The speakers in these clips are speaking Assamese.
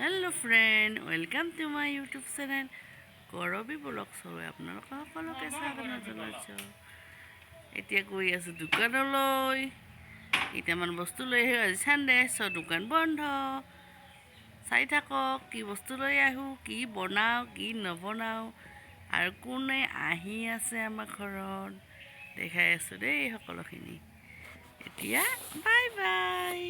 Hello' friend, welcome to my YouTube channel Karabi blog চবে আপোনালোকক সকলোকে স্বাগতম জনাইছোঁ। এতিয়া গৈ আছোঁ দোকানলৈ, কেইটামান বস্তু লৈ আহি আজি চানডে দোকান বন্ধ। চাই থাকক কি বস্তু লৈ আহোঁ, কি বনাওঁ কি নবনাওঁ আৰু কোনে আহি আছে আমাৰ ঘৰত দেখাই আছোঁ দেই সকলোখিনি। এতিয়া বাই বাই।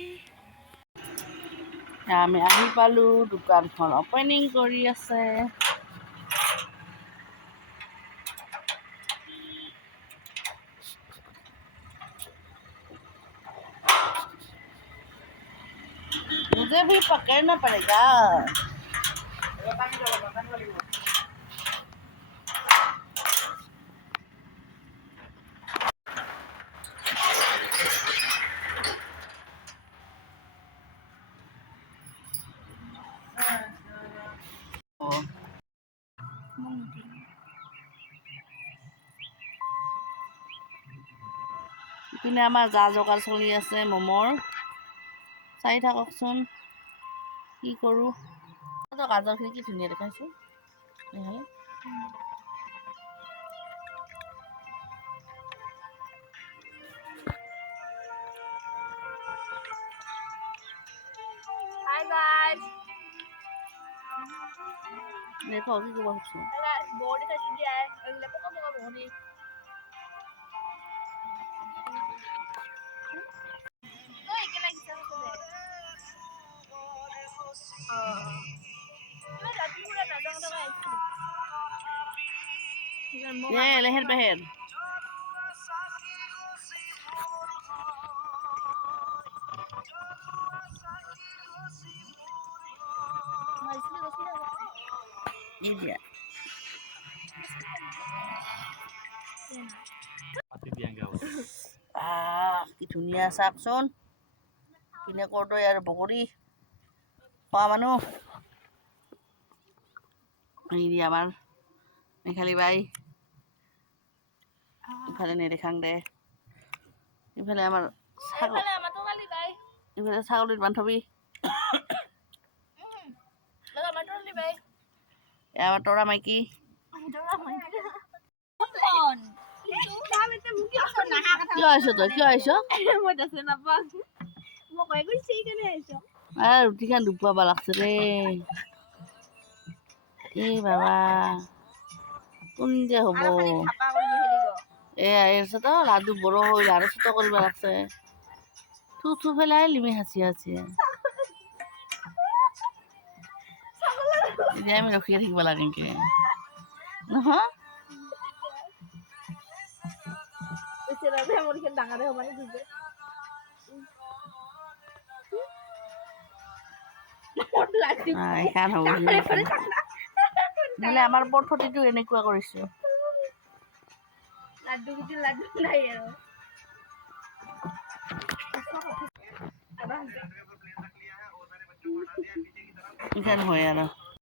আমি আহি পালোঁ, দোকানখন অপেনিং কৰি আছে। मुझे भी पकड़ना पड़ेगा। ইপিনে আমাৰ যা যোগাৰ চলি আছে মমৰ। চাই থাককচোন কি কৰোঁ। গাজৰখিনি কি ধুনীয়া দেখাইছোঁ। Hi guys. দেখো কি ক'ব খুজিছোঁ। Body ka hindi ay. Ang lepo ka mga body. Oy, lagi sa ko be. Wala lagi mo na nadang na guys. leher peher. Ini dia. কি ধুনীয়া চাওকচোন। পিনে কৰ্দৈ আৰু বগৰী খোৱা মানুহ। এই আমাৰ মেঘালী বাই। ইফালে নেদেখাং দে। ইফালে আমাৰ ইফালে ছাগলীৰ বান্ধৱী। আমাৰ তৰা মাইকী। কিয় আহিছ তই, কিয় আহিছ? ৰুটিখন দুপুৱাব লাগছে ৰে। এই বাবা কোন যে হ'ব। এয়া তো লাডু বড়ো হইল আৰু ছোট কৰিব লাগছে। থু পেলাই লিমি হাঁচি হাঁচি। এতিয়া আমি ৰখিয়ে থাকিব লাগে নেকি নহয়? এইখান হ'ব নহ'লে আমাৰ পদ্ধতিটো এনেকুৱা কৰিছোঁ। এইখান হয় আৰু